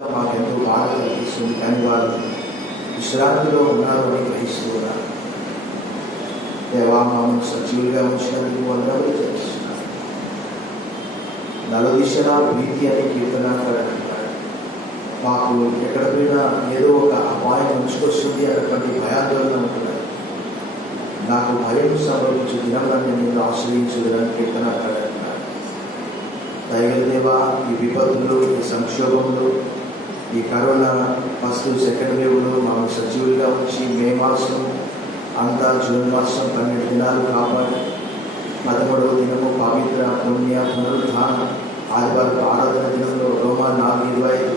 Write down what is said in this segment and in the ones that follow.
మాకెంతో బాధ కలిగిస్తుంది, కానీ వారు విశ్రాంతిలో ఉన్నారు అని గ్రహిస్తూ ఉన్నారు. దేవా, మమ్మల్ని సజీవులుగా ఉంచినందుకు వందనములు చెల్లిస్తున్నాను. నలుదిశలా భీతి అని కీర్తనాకారుడు అంటాడు. మాకు ఎక్కడ పోయినా ఏదో ఒక అపాయం ఉంచుకొస్తుంది అన్నటువంటి భయాందోళన ఉంటున్నారు. నాకు భయం సంభవించు దినములను నేను ఆశ్రయించుదని కీర్తనాకారుడు అంటాడు. దయగల దేవా, ఈ విపత్తులు, ఈ సంక్షోభంలో, ఈ కరోనా ఫస్ట్ సెకండ్ వేవ్లో మాకు సజీవులుగా వచ్చి మే మాసం అంతా జూన్ మాసం 12 దినాలు కాపాడి 13వ దినము పవిత్ర పుణ్య పునరుద్ధాన ఆదివారం ఆరాధన దినంలో రోమా 4:25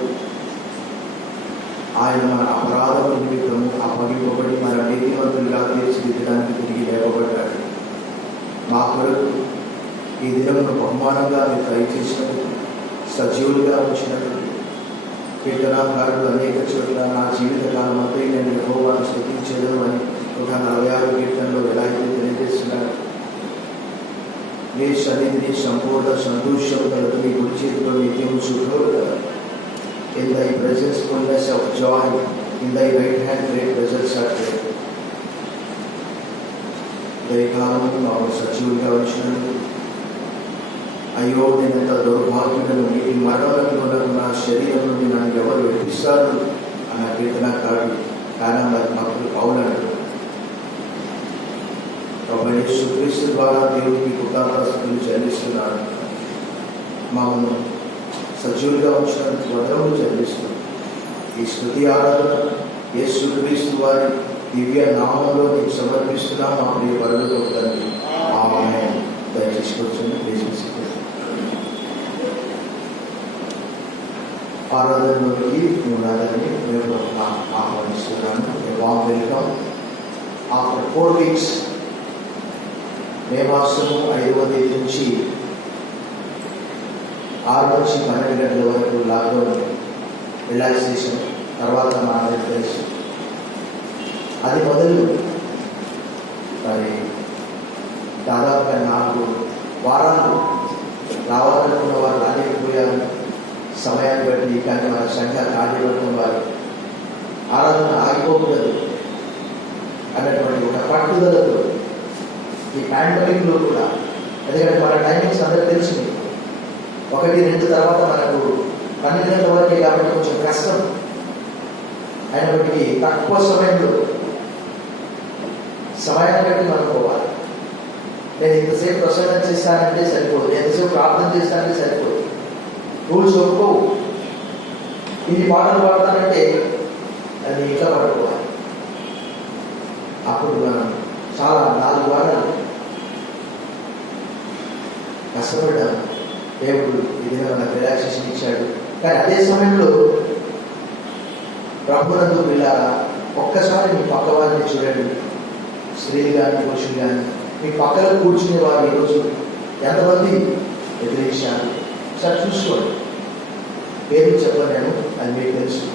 ఆయన మన అపరాధముల నిమిత్తము అప్పగింపబడి మన నీతిమంతులుగా తీర్చిదిద్దడానికి తిరిగి లేపబడ్డాడు. మా కొరకు ఈ దినమును బహుమానంగా మీరు దయచేసినందుకు, సజీవులుగా ఉంచినందుకు కీర్తనాకారుడు అనేక చోట్ల నా జీవితకాలం అంతా నేను యెహోవాను స్తుతించేదను అని 146 కీర్తనలో ఎలా అయితే తెలియజేస్తున్నాడు. నీ సన్నిధిని సంపూర్ణ సంతోషం కలుగు, నీ గుడి చేతిలో నిత్యం సుఖముగా. In thy presence fullness of joy, in thy right hand great pleasures are there. దయకాలము మాకు సజీవులుగా వచ్చినందుకు, అయ్యో నేనంత దౌర్భాగ్యులను, ఈ మరణంలో నా శరీరం నుండి నన్ను ఎవరు విడిపిస్తారు అన్న కీర్తనకారుడు కారణంగా మాకు పౌలంటాడు. ప్రభు యేసుక్రీస్తు ద్వారా దేవునికి కృతజ్ఞతలు చెల్లిస్తున్నాను. మామూలు సజీవులుగా ఉంచినందుకు వందనములు చెల్లిస్తున్నాను. ఈ స్తుతి ఆరాధన యేసుక్రీస్తు వారి దివ్య నామంలో నీకు సమర్పిస్తున్నాం. మా ప్రియ పరలోకపు తండ్రి, ఆమేన్. దయచేసి కూర్చొని ప్లీజ్. ఆరాధనలోకి ఉన్నారని మేము ఆహ్వానిస్తున్నాను. Warm welcome. ఆఫ్టర్ 4 weeks మే మాసము 5వ తేదీ నుంచి 6 నుంచి 12 గంటల వరకు లాక్డౌన్ రిలాక్సేషన్, తర్వాత మాట్లాడేసి అది మొదలు మరి దాదాపుగా 4 వారాలు రావాలనుకున్న వారు రాలేకపోయారు సమయాన్ని బట్టి. కానీ మన సంఘ కార్యవర్గం వారు ఆరాధన ఆగిపోకూడదు అన్నటువంటి ఒక పట్టుదలతో ఈ పాండమిక్లో కూడా, ఎందుకంటే మన టైమింగ్స్ అందరికీ తెలిసింది, 1-2 తర్వాత మనకు 12 గంటల వరకే కాబట్టి కొంచెం కష్టం. అయినప్పటికీ తక్కువ సమయాన్ని బట్టి మనం పోవాలి. నేను ఇంతసేపు ప్రసంగం చేస్తానంటే సరిపోదు, ఎంతసేపు ప్రార్థన చేస్తానంటే సరిపోదు, రూల్స్ ఒప్పుకోవు. ఇన్ని పాటలు పాడతానంటే అది ఇంట్లో పడుకోవాలి. అప్పుడు మనం చాలా 4 వారాలు కష్టపడ్డాం. దేవుడు ఇది మనకు రిలాక్సేషన్ ఇచ్చాడు. కానీ అదే సమయంలో ప్రభునందు పిల్లారా, ఒక్కసారి మీ పక్క వారిని చూడండి. స్త్రీలు కానీ పురుషులు కానీ మీ పక్కన కూర్చునే వారు ఈరోజు ఎంతమంది ఎదిరించారు సార్ చూసుకోండి. పేరు చెప్పలేను, అది మీకు తెలుసు.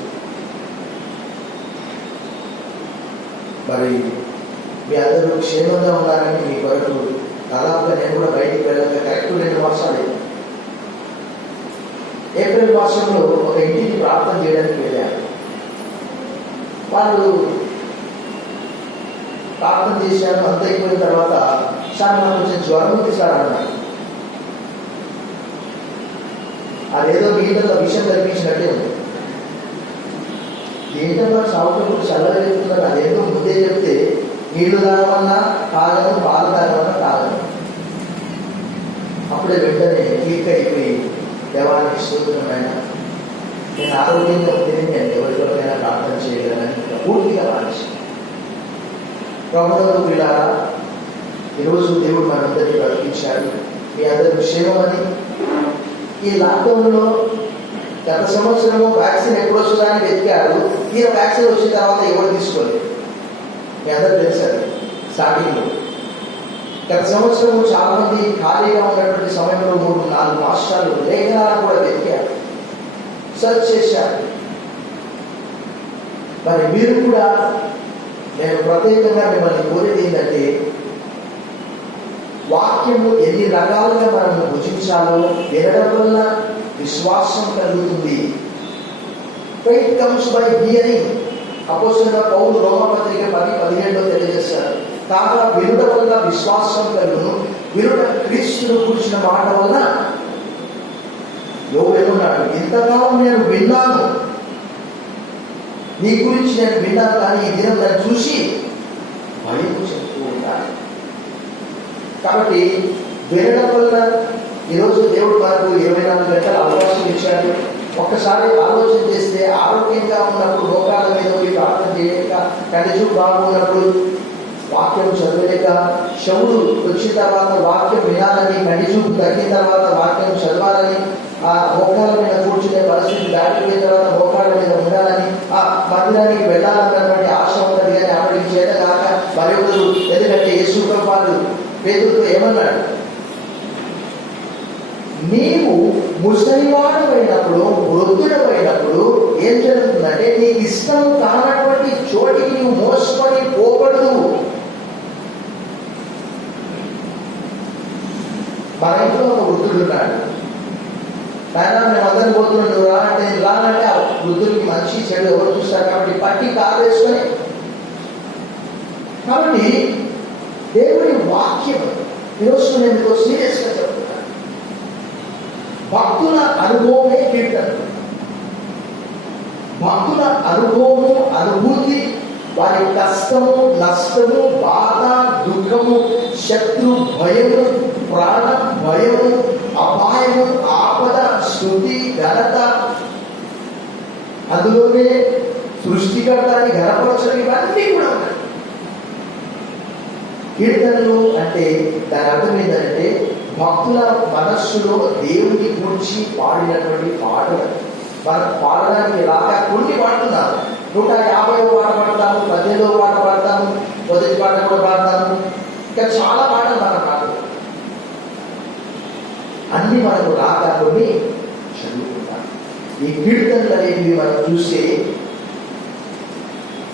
మరి మీ అందరూ క్షేమంగా ఉన్నారని మీ కొరకు దాదాపుగా నేను కూడా బయటికి వెళ్ళాక కరెక్ట్ 2 మాసాలు. ఏప్రిల్ మాసంలో ఒక ఇంటికి ప్రార్థన చేయడానికి వెళ్ళాను. వాళ్ళు ప్రార్థన చేశాను, అంత అయిపోయిన తర్వాత సార్ నాకు కొంచెం జ్వరం ఉంది సార్ అన్నారు. అదేదో నీళ్ళలో విషయం కనిపించినట్టే ఉంది. ఏంటన్నా సాగుతున్నప్పుడు చల్లగా చెప్తున్నారు, అదేదో ముందే చెప్తే నీళ్లు తాగమన్నా తాగను, పాలు తాగమన్నా తాగను. అప్పుడే వెంటనే క్లిక్ అయిపోయి దేవానికి స్తోత్రమైన నేను ఆరోగ్యంగా ఉంటేనే నేను ఎవరికైనా ప్రార్థన చేయగలనని పూర్తిగా మార్చి. ప్రభువును వీళ్ళారా, ఈరోజు దేవుడు మనందరినీ బ్రతికించాడు. మీ అందరూ క్షేమమని. ఈ లాక్డౌన్లో గత సంవత్సరము వ్యాక్సిన్ ఎప్పుడు వస్తుందని వెతికారు. ఈ వ్యాక్సిన్ వచ్చిన తర్వాత ఎవరు తీసుకోలేదు. మీ అందరూ తెలుసారు. స్టార్టింగ్లో గత సంవత్సరం చాలా మంది ఖాళీగా ఉన్నటువంటి సమయంలో 3-4 రాష్ట్రాలు లేఖనాలను కూడా వెతికారు, సర్చ్ చేశారు. మరి మీరు కూడా, నేను ప్రత్యేకంగా మిమ్మల్ని కోరేది ఏంటంటే, వాక్యము ఎన్ని రకాలుగా మనం భుజించాలో వినడం వల్ల విశ్వాసం కలుగుతుంది. Faith comes by hearing. అపోస్తలుడైన పౌలు రోమాపత్రిక 10:17లో తెలియజేశారు. కాగా వినుట వలన విశ్వాసం కలుగును, వినుట క్రీస్తును గురించిన మాట వలన. యోబేమన్నాడు, ఇంతకాలం నేను విన్నాను, నీ గురించి నేను విన్నాను, కానీ ఈ దినం నన్ను చూసి భయం చెప్తూ ఉంటాను. కాబట్టి వినడం వల్ల ఈరోజు దేవుడు మనకు 24 గంటల అవకాశం ఇచ్చాడు. ఒక్కసారి ఆలోచన చేస్తే, ఆరోగ్యంగా ఉన్నప్పుడు లోకాల మీద పోయి ప్రార్థన చేయలేక, కంటిచూపు బాగున్నప్పుడు వాక్యం చదవలేక, శవుడు వచ్చిన తర్వాత వాక్యం వినాలని, కంటిచూపు తగ్గిన తర్వాత వాక్యం చదవాలని, ఆ మోకాల మీద కూర్చునే పరిస్థితి దాటిపోయిన తర్వాత మోకాల మీద ఉండాలని, ఆ మందిరానికి వెళ్ళాలన్నటువంటి ఆశ ఉన్నది. కానీ అప్పటికి చేత కాక మరొకరు, ఎందుకంటే యేసు ప్రభువు పేతురుతో ఏమన్నాడు, నీవు ముసలివాడమైనప్పుడు, వృద్ధుడమైనప్పుడు ఏం జరుగుతుందంటే, నీకు ఇష్టం కానటువంటి చోటికి నీవు మోసుకొని పోకూడదు. మన ఇంట్లో ఒక వృద్ధుడు ఉన్నాడు. ఆయన మేమందరం పోతున్నాం, నువ్వు రానంటే రానంటే ఆ వృద్ధుడికి మంచి చెడు ఎవరు చూస్తారు కాబట్టి పట్టి కారు వేసుకొని. కాబట్టి దేవుడి వాక్యం ఈరోజు నేను ఎంతో సీరియస్గా చెప్తున్నాను. భక్తుల అనుభవమే కీర్తన. భక్తుల అనుభవము, అనుభూతి, వారి కష్టము, నష్టము, బాధ, దుఃఖము, శత్రు భయము, ప్రాణ భయము, అపాయము, ఆపద, స్తుతి, ఘనత, అందులోనే సృష్టికర్తని ఘనపరచడం, ఇవన్నీ కూడా ఉన్నాయి. కీర్తనలు అంటే దాని అర్థం ఏంటంటే, భక్తుల మనస్సులో దేవుని గురించి పాడినటువంటి పాటలు. మనం పాడడానికి రాక కొన్ని పాడుతున్నాము. 150వ పాట పాడతాము, 18వ పాట పాడతాము, మొదటి పాట కూడా పాడతాము, ఇంకా చాలా పాటలు మనం పాడతాము. అన్ని మనకు రాక కొన్ని చదువుకుంటాం. ఈ కీర్తనలు అనేవి మనం చూస్తే,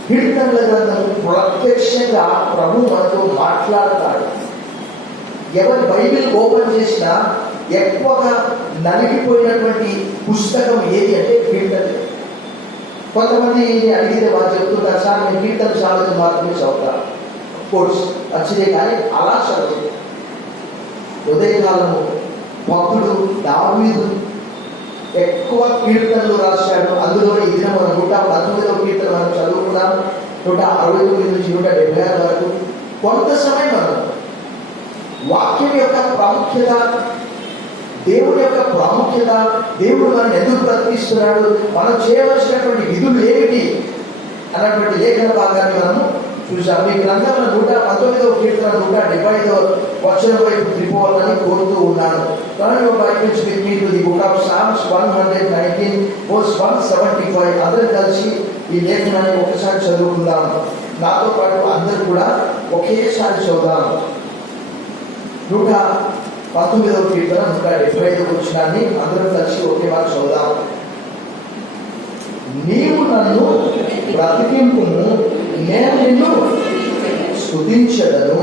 కీర్తనల గ్రంథం ప్రత్యక్షంగా ప్రభు మనతో మాట్లాడతాడు. ఎవరి బైబిల్ ఓపెన్ చేసినా ఎక్కువగా నలిగిపోయినటువంటి పుస్తకం ఏది అంటే కీర్తనలు. కొంతమంది అడిగితే వాళ్ళు చెప్తుంటారు, సార్ నేను కీర్తన చాలా మాత్రమే చదువుతా. కోర్స్ వచ్చిందే కానీ అలా చదువు. ఉదయకాలము భక్తుడు దావీదు ఎక్కువ కీర్తనలు రాశాడు. అందులో ఈ దినం మనం 119వ కీర్తన మనం చదువుకున్నాం. 169 నుంచి 176 వరకు కొంత సమయం మనం వాక్యం యొక్క ప్రాముఖ్యత, దేవుడి యొక్క ప్రాముఖ్యత, దేవుడు మనం ఎందుకు ప్రకటిస్తున్నాడు, మనం చేయవలసినటువంటి విధులు ఏమిటి అన్నటువంటి లేఖన భాగాన్ని మనము చూసాం. ఈ గ్రంథంలో 119వ కీర్తన 175వ వచనం వైపు త్రిపోవాలని కోరుతూ ఉన్నాను. The book of Psalms 119 verse 175. అందరూ కలిసి ఈ లేఖనాన్ని ఒకసారి చదువుకుందాం. నాతో పాటు అందరూ కూడా ఒకేసారి చదువుదాం. 119వ కీర్తన 175వ వచనాన్ని అందరూ కలిసి ఒకే వారు చదువుదాం. నీవు నన్ను బ్రతికింపుము, నేను నిన్ను స్తుతించదను,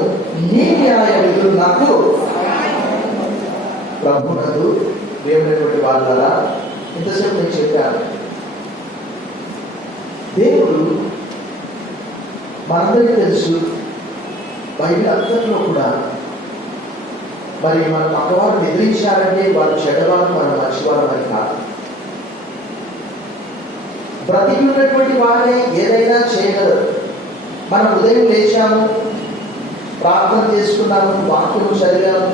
నీ న్యాయ విధులు నాకు. ప్రభునందు దేవుడైనటువంటి వాళ్ళ ఇంతసేపు నేను చెప్పాను, దేవుడు మనందరికీ తెలుసు. బైబిల్ అంతట్లో కూడా మరి మన పక్కవారు నిద్రించారంటే వాళ్ళు చెడ్డవారు, మన మంచివారు అని కాదు. బ్రతికి ఉన్నటువంటి వారే ఏదైనా చేయగలరు. మనం ఉదయం లేచాము, ప్రార్థన చేసుకున్నాము, వాక్యము చదివాము,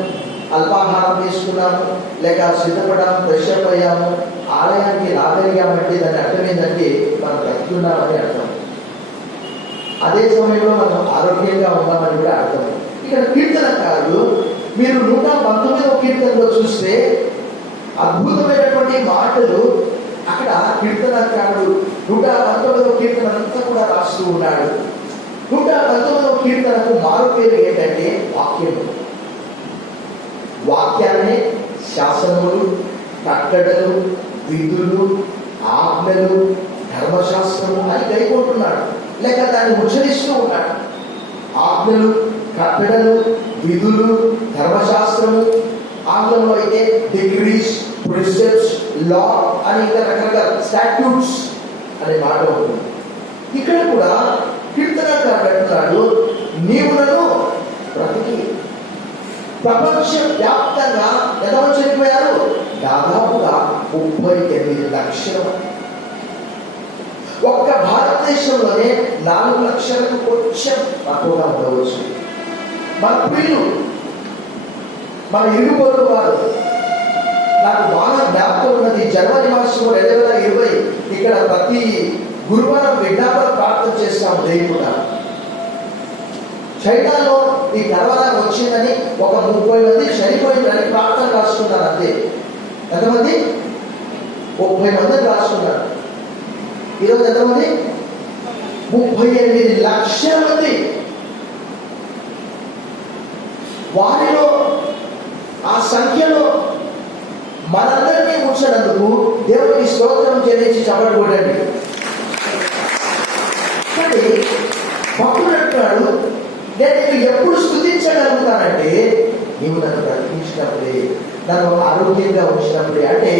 అల్పాహారం తీసుకున్నాము, లేక సిద్ధపడాము, ఫ్రెష్ అప్ అయ్యాము, ఆలయానికి రాగలిగామంటే దాని అర్థం ఏంటంటే మనం బ్రతుకున్నామని అర్థం. అదే సమయంలో మనం ఆరోగ్యంగా ఉన్నామని కూడా అర్థం. ఇక్కడ కీర్తనకారులు మీరు 119వ కీర్తనలో చూస్తే అద్భుతమైనటువంటి మాటలు అక్కడ కీర్తనకారుడు 119వ కీర్తన అంతా కూడా రాస్తూ ఉన్నాడు. 119వ కీర్తనకు మారు పేరు ఏంటంటే వాక్యము. వాక్యాన్ని శాసనములు, కట్టడలు, విధులు, ఆజ్ఞలు, ధర్మశాస్త్రము అని కైకొంటున్నాడు, లేక దాన్ని ఉచ్చరిస్తూ ఉన్నాడు. ఆజ్ఞలు, కట్టడలు, విధులు, ధర్మశాస్త్రము, ఆంగ్లంలో అయితే డిగ్రీస్, ప్రిసెప్ట్స్, లా అని ఇంకా రకరకాల స్టాట్యూట్స్ అనే మాట ఉంటుంది. ఇక్కడ కూడా కీర్తనకారుడు అంటున్నాడు, నీవు నన్ను బ్రతికి. ప్రపంచ వ్యాప్తంగా ఎంతమంది చనిపోయారు? దాదాపుగా 38 లక్షలు. ఒక్క భారతదేశంలోనే 4 లక్షలకు కొంచెం తక్కువగా ఉండవచ్చు. మన ప్రియులు, మన ఇరుగు పొరుగు వారు, నాకు బాగా జ్ఞాపకం ఉన్నది. జనవరి మాసం 2020 ఇక్కడ ప్రతి గురువారం విజ్ఞాపన ప్రార్థన చేస్తాము దేవుడా. చైనాలో ఈ కరోనా వచ్చిందని ఒక 30 మంది చనిపోయిందని ప్రార్థన రాసుకున్నారు అంతే. ఎంతమంది? 30 మందిని రాసుకున్నారు. ఈరోజు ఎంతమంది? 38 లక్షల మంది. వారిలో ఆ సంఖ్యలో మనందరినీ ఉంచినందుకు దేవుడికి స్తోత్రం చెల్లించి చప్పట్లు కొట్టండి. కానీ భక్తుడు అంటున్నాడు, నేను ఎప్పుడు స్తుతించగలుగుతానంటే నీవు నన్ను బ్రతికించినప్పుడే, నన్ను ఆరోగ్యంగా ఉంచినప్పుడే. అంటే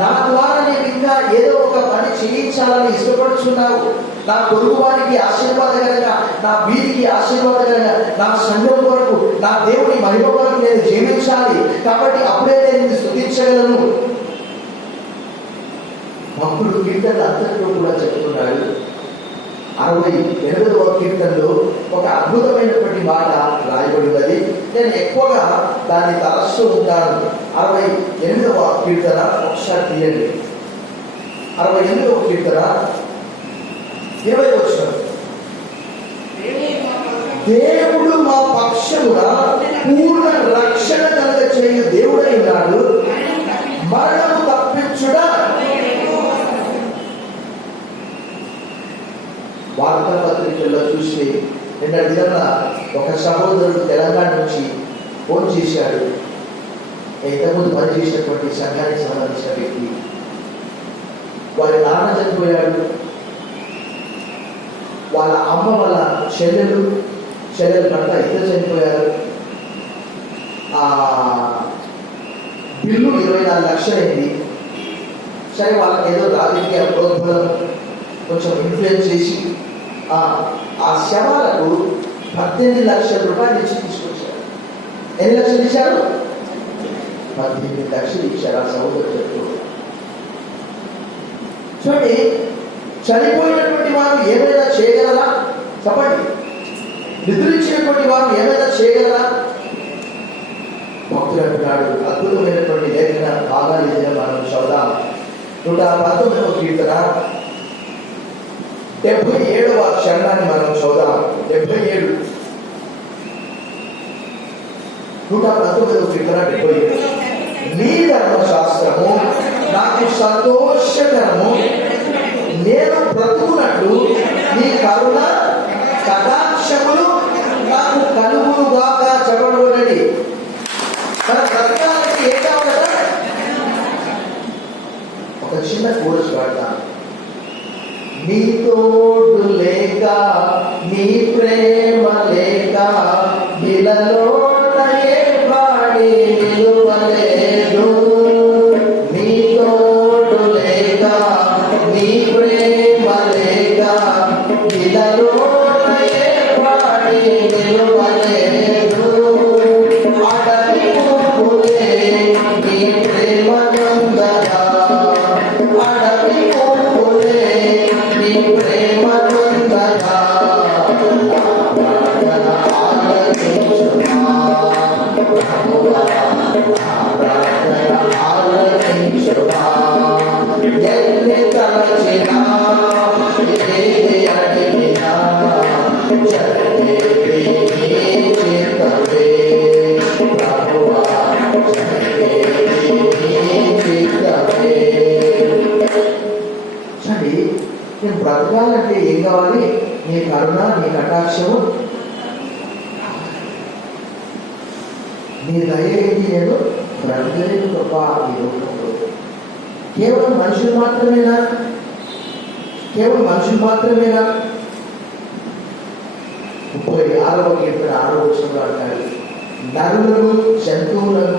నా ద్వారా నేను ఇంకా ఏదో ఒక పని చేయించాలని ఇష్టపడుచున్నావు. నా పొరుగు వారికి ఆశీర్వాదకరంగా, నా వీరికి ఆశీర్వాదకరంగా, నా సంఘం కొరకు, నా దేవుని మహిమ కొరకు నేను జీవించాలి. కాబట్టి అప్పుడే నేను స్తుతించగలను. భక్తుడు కీర్తనలు అంతట్లో కూడా చెప్తున్నాడు. 68వ కీర్తనలో ఒక అద్భుతమైనటువంటి మాట రాయబడినది. నేను ఎక్కువగా దాన్ని తలస్తూ ఉంటాను. 68వ కీర్తన ఒకసారి తీయండి. 68వ కీర్తన 20వ వచనం. దేవుడు మా పక్షమున పూర్ణ రక్షణ కలుగ చేయు దేవుడై ఉన్నాడు, మరణము తప్పించుడా. వార్తాపత్రికల్లో చూస్తే నిన్న దిన ఒక సహోదరుడు తెలంగాణ నుంచి ఫోన్ చేశాడు. ఇంతకుముందు పనిచేసినటువంటి సంఘానికి సంబంధించిన వ్యక్తి. వాళ్ళ నాన్న చనిపోయాడు. వాళ్ళ అమ్మ వాళ్ళ చెల్లెలు భర్త ఇద్దరు చనిపోయారు. ఆ బిల్లు 24 లక్షలైంది. సరే, వాళ్ళకి ఏదో రాజకీయ ప్రోద్బలం కొంచెం ఇన్ఫ్లుయెన్స్ చేసి ఆ శవాలకు 18 లక్షల రూపాయలు ఇచ్చి తీసుకొచ్చారు. ఎన్ని లక్షలు ఇచ్చారు? 18 లక్షలు ఇచ్చారు ఆ సహోదరుడు. చూడండి, చనిపోయినటువంటి వారు ఏమైనా చేయగలరా? చెప్పండి. నిద్రించినటువంటి వారు ఏమైనా చేయగలరా? భక్తుడు అంటున్నాడు, అద్భుతమైనటువంటి లేఖన భాగాలు ఏదైనా మనం చదువుదాం. 119వ కీర్తన 77వ చరణాన్ని మనం చదువుదాం. 77 119వ కీర్తన 77. నీ ధర్మశాస్త్రము నాకు సంతోషకరము, నేను బ్రతుకున్నట్లు నీ కరుణ కటాక్షములు నాకు కలుగునుగాక. చెప్పబడి మన బ్రతకాలకి ఏం కావాలట? ఒక చిన్న కోర్స్ వాడతాను. నీ తోడు లేక, నీ ప్రేమ లేక, ఇలలో పాడి నిలువలేదు. నీ తోడు లేక, నీ ప్రేమ లేక, ఇలలో పాడి నిలువలేదు. అడవి పువ్వులే నీ ప్రేమ నందరా, అడవి పువ్వులే నీ ప్రేమ నందరా. ఎన్ని తలచినా ఏది అడిగినా జరిగేది నీ చిత్తమే ప్రభువా, జరిగేది నీ చిత్తమే. సరే, నేను బ్రతకాలంటే ఏం కావాలి? నీ కరుణ, నీ కటాక్షము, నీ దయకి నేను బ్రతకలేదు తప్ప ఈ లోకంలో. కేవలం మనుషులు మాత్రమేనా? కేవలం మనుషులు మాత్రమేనా? 36వ కీర్తన 6వ వచనంలో అంటారు, నరులను జంతువులను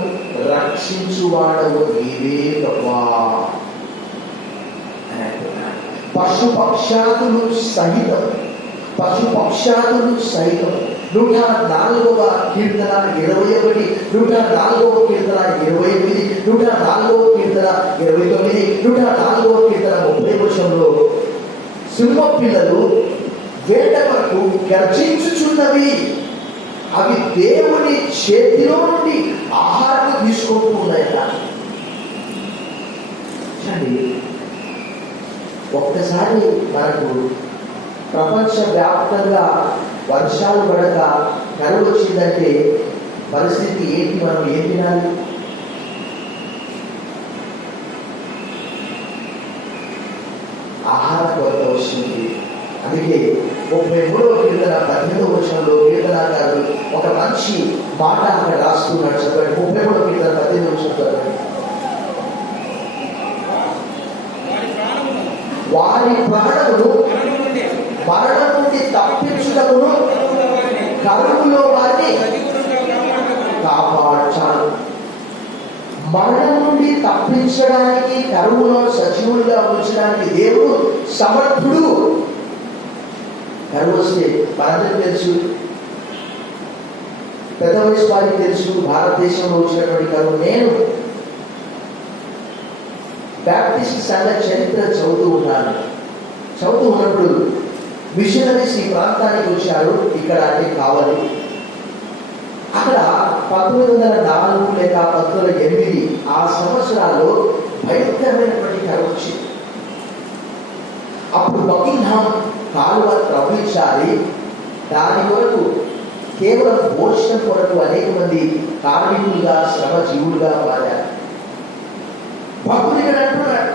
రక్షించువాడవు నీవే తప్ప. పశుపక్షాదులు సహితం 104వ కీర్తన 21, 104వ కీర్తన 28, 104వ కీర్తన 29, 104వ కీర్తన 30 సింహ పిల్లలు వేట వరకు గర్జించుచున్నవి, అవి దేవుని చేతిలో నుండి ఆహారం తీసుకుంటూ ఉన్నాయట. ఒక్కసారి మనకు ప్రపంచ వ్యాప్తంగా వర్షాలు పడక కరువు వచ్చిందంటే పరిస్థితి ఏంటి? మనం ఏం తినాలి? ఆహార కొరత వస్తుంది. అందుకే 33వ కీర్తన 18వ కీర్తనాకారుడు ఒక మంచి మాట అక్కడ రాస్తున్నాడు. చెప్పండి, 33వ కీర్తన 18వ చదవండి. వారి ప్రాణమును మరణం నుండి తప్పించుటకును కరువులో వారిని కాపాడాలి. మరణం నుండి తప్పించడానికి, కరువులో సజీవులుగా ఉంచడానికి దేవుడు సమర్థుడు. కరువు వస్తే మనందరికీ తెలుసు, పెద్ద వయసు వారికి తెలుసు, భారతదేశంలో వచ్చినటువంటి కరువు. నేను బ్యాప్టిస్ట్ సంఘ చరిత్ర చదువుతూ ఉన్నప్పుడు మిషనరీస్ ఈ ప్రాంతానికి వచ్చారు. ఇక్కడ అంటే కావాలి. అక్కడ 1904 లేక 1908 ఆ సంవత్సరాల్లో భయంకరమైనటువంటి కరువు వచ్చింది. అప్పుడు బకింగ్హామ్ కాలువ త్రవ్వించాలి. దాని కొరకు కేవలం భోజనం కొరకు అనేక మంది కార్మికులుగా, శ్రమజీవులుగా మారారు. భక్తుడు ఇక్కడ అంటున్నాడు,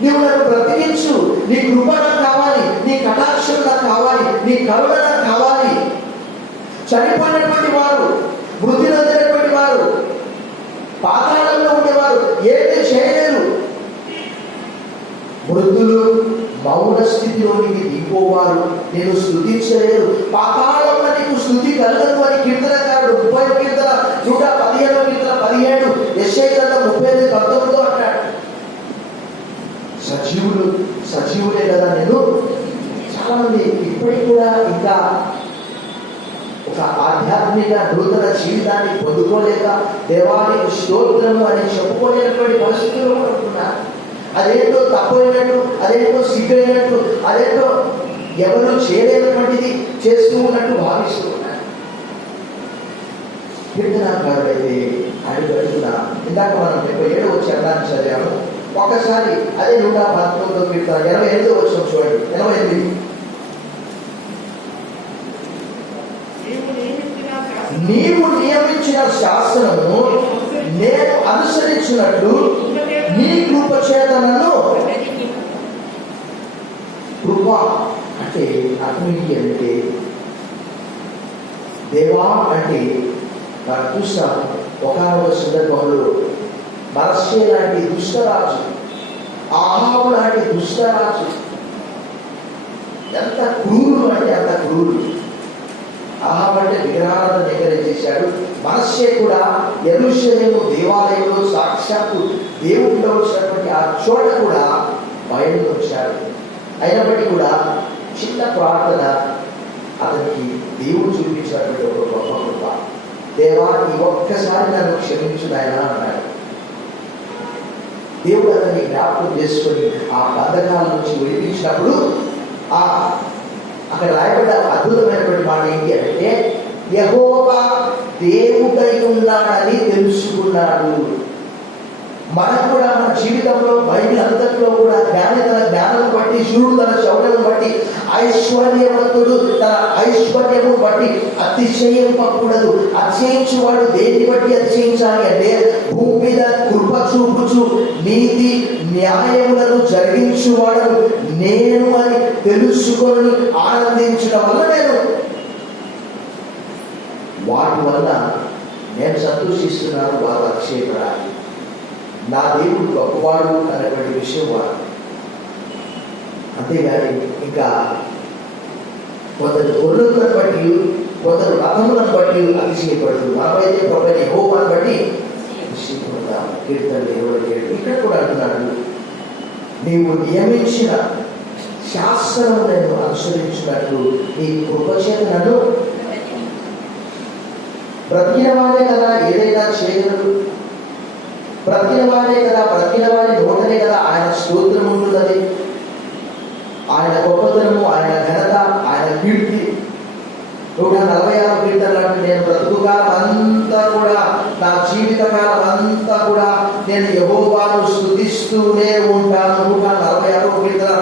నీవు నన్ను బ్రతికించు, నీ కృప నాకు కావాలి, నీ కటాక్షం నాకు కావాలి, నీ కరుణ నాకు కావాలి. చనిపోయినటువంటి వారు, మృతి నొందినటువంటి వారు, పాతాళంలో ఉండేవారు ఏమీ చేయలేరు. మృతులు మౌన స్థితిలోనికి దిగిపోవారు, నేను స్తుతించలేరు. పాతాళంలో నీకు స్తుతి కలగదు అని కీర్తనకారుడు 30వ కీర్తన 115వ కీర్తన 17, యెషయా గ్రంథం 35:19 అంటాడు. సజీవులే కదా నేను. చాలా మంది ఇప్పటికి కూడా ఇంకా ఒక ఆధ్యాత్మిక నూతన జీవితాన్ని పొందుకోలేక దేవానికి స్తోత్రము అని చెప్పుకోలేనటువంటి పరిస్థితుల్లో ఉంటున్నారు. అదేంటో తప్పైనట్టు, అదేంటో సిగ్గైనట్టు, అదేంటో ఎవరు చేయలేనటువంటిది చేస్తూ ఉన్నట్టు భావిస్తూ ఉన్నారు. కీర్తనాకారుడైతే అడుగడుగునా ఇందాక మనం 77వ చరణాన్ని చదివాము. ఒకసారి అదే 119వ కీర్తన 28వ వచనం చూడండి. 88 నీవు నియమించిన శాస్త్రమును నేను అనుసరించినట్లు నీ కృప చేత నన్ను. కృప అంటే అగ్నికి అంటే దేవా అంటే నాకు చూస్తాను. ఒకనొక సందర్భంలో మనస్సే లాంటి దుష్టరాజు, ఆహాబు లాంటి దుష్టరాజు ఎంత క్రూరులు అంటే అంత క్రూరులు. ఆహాబు అంటే విగ్రహాలను దగ్గర చేశాడు. మనస్సే కూడా యెరూషలేము దేవాలయంలో సాక్షాత్తు దేవుడు ఉండవలసినటువంటి ఆ చోట కూడా బయలు వచ్చాడు. అయినప్పటికీ కూడా చిన్న ప్రార్థన అతనికి దేవుడు చూపించినటువంటి ఒక గొప్ప కృప. దేవా ఈ ఒక్కసారి నన్ను క్షమించు నాయనా అన్నాడు. దేవుడు అతన్ని జ్ఞాపకం చేసుకొని ఆ బంధకాల నుంచి విడిపించినప్పుడు అక్కడ రాయబడ్డ అద్భుతమైనటువంటి మాట ఏంటి అంటే, యెహోవా దేవుడై ఉన్నాడని తెలుసుకున్నాడు. మనకు కూడా మన జీవితంలో బైబిల్ అంతట్లో కూడా జ్ఞాని తన జ్ఞానం బట్టి, శూరుడు తన శౌర్యం బట్టి, ఐశ్వర్యవంతుడు తన ఐశ్వర్యము బట్టి అతిశయింపకూడదు. అతిశయించువాడు దేన్ని బట్టి అతిశయించాలి అంటే, భూమి మీద కృప చూపుచు నీతి న్యాయములను జరిగించువాడు నేను అని తెలుసుకొని ఆనందించడం వల్ల వాటి వల్ల నేను సంతోషిస్తున్నాను. వారు అక్షేపడాలి. నా దేవుడు గొప్పవాడు అనేటువంటి విషయం వారు. అంతేగాని ఇంకా కొందరు గొర్రెలను బట్టి, కొందరు రథములను బట్టి అతిశయపడుతుంది. మనమైతే ప్రభువైన యెహోవాను బట్టి అతిశయపడతాం. కీర్తనలు 27 ఇక్కడ కూడా అంటున్నాడు, నీవు నియమించిన శాస్త్రం నేను అనుసరించినట్లు నీ కృపచేత నన్ను బ్రతికిన వాడే కదా ఏదైనా చేయగలరు. బ్రతికిన వాడే కదా, బ్రతికిన వాడి నోటనే కదా ఆయన స్తోత్రం ఉంటున్నది. ఆయన గొప్పతనము, ఆయన ఘనత, ఆయన కీర్తి. 146 కీర్తనలు నేను బ్రతుకుకాలం అంతా కూడా, నా జీవిత కాలం అంతా కూడా నేను యెహోవాను స్తుతిస్తూనే ఉంటాను. 146 కీర్తన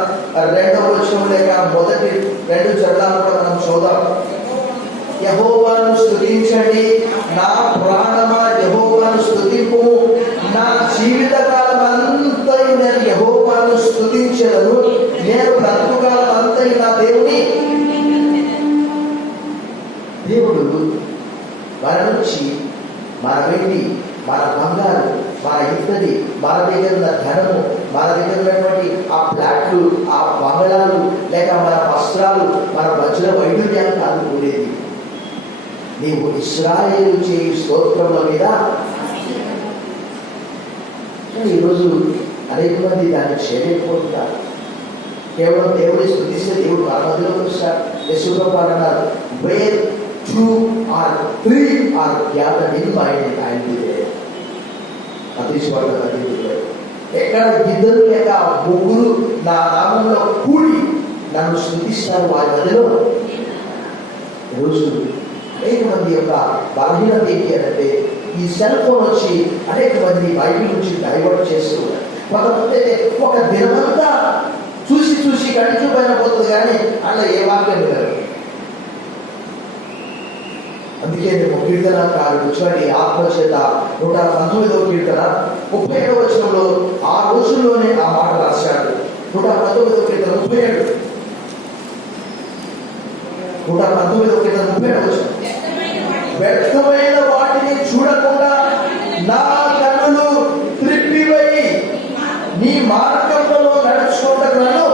2వ వచనం లేక మొదటి 2 చరణాలు కూడా మనం చూద్దాం. యెహోవాను స్తుతించండి, నా ప్రాణమా యెహోవాను స్తుతింపు. నా జీవిత కాలం అంతయు నేను యెహోవాను స్తుతించెదను. నేను బ్రతుకుకాలం అంతయు నా దేవుడు మన నుంచి మన వెండి, మన బంగారు, మన ఇత్తడి, మన దగ్గర ఉన్న ధనము, మన దగ్గర ఉన్నటువంటి ఆ ఫ్లాట్లు, ఆ బంగళాలు, లేక మన వస్త్రాలు, మన వజ్ర వైడూర్యాలు కాదు కూడేది. నీవు ఇశ్రాయేలు చేయి స్తోత్రముల మీద. ఈరోజు అనేక మంది దాన్ని చేయలేకపోతున్నారు. కేవలం దేవుడి స్తుతిస్తే దేవుడు మన మధ్యలోకి వస్తారు. యెషూరూబు అన్నారు, wear 2 or 3 are gathered in my name, I will be there. ఎక్కడ ఇద్దరు లేక ముగ్గురు నా నామంలో కూడి నన్ను స్తుతిస్తారు వారి మధ్యలో. ఈరోజు అనేక మంది యొక్క బలహీనత ఏంటి అంటే ఈ సెల్ ఫోన్ వచ్చి అనేక మంది బైబిల్ నుంచి డైవర్ట్ చేస్తూ ఉన్నారు. కొంతమంది ఒక దినమంతా చూసి చూసి గడిచిపోయిన పోతుంది కానీ అలా ఏ వాక్యం లేదు. అందుకే నేను కీర్తనకారుడు చూడండి, ఆత్మచేత 119వ కీర్తన 37వ వచనంలో ఆ రోజుల్లోనే ఆ మాట రాశాడు. 119వ కీర్తన 37, 119వ కీర్తన 37వ వచనం. వ్యర్థమైన వాటిని చూడకుండా నా కన్నులు త్రిప్పివేయి, నీ మార్గంలో నడుచుకుంటాను. నన్ను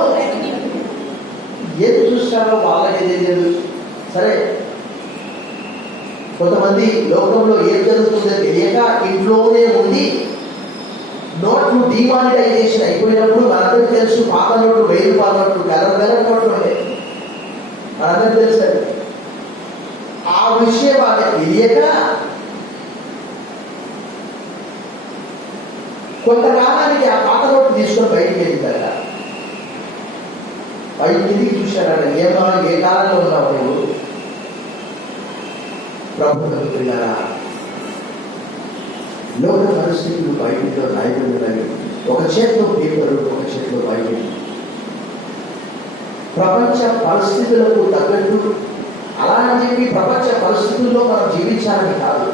ఏది చూస్తారో వాళ్ళకి తెలియదు. సరే, కొంతమంది లోకంలో ఏం జరుగుతుందో తెలియక ఇంట్లోనే ఉండి నోట్లు డిమానిటైజేషన్ అయిపోయినప్పుడు మనందరికీ తెలుసు, పాత నోట్లు 1000 రూపాయల నోట్లు, కలర్ నోట్లు ఉండే మనందరికీ తెలుసు. ఆ విషయం వాళ్ళకి తెలియక కొంతకాలానికి ఆ పాత నోట్లు తీసుకొని బయటికి వెళ్ళిందట. బయటికి చూశారట, ఏ కాలంలో ఉన్నావు నువ్వు? ప్రభుత్వం పిల్లరా, లోక పరిస్థితులు బైబిల్లో రాయబడి ఉన్నాయి. ఒక చేతిలో పేపరు, ఒక చేతిలో బైబిల్. ప్రపంచ పరిస్థితులకు తగ్గట్టు అలా అని చెప్పి ప్రపంచ పరిస్థితుల్లో మనం జీవించాలని కాదు.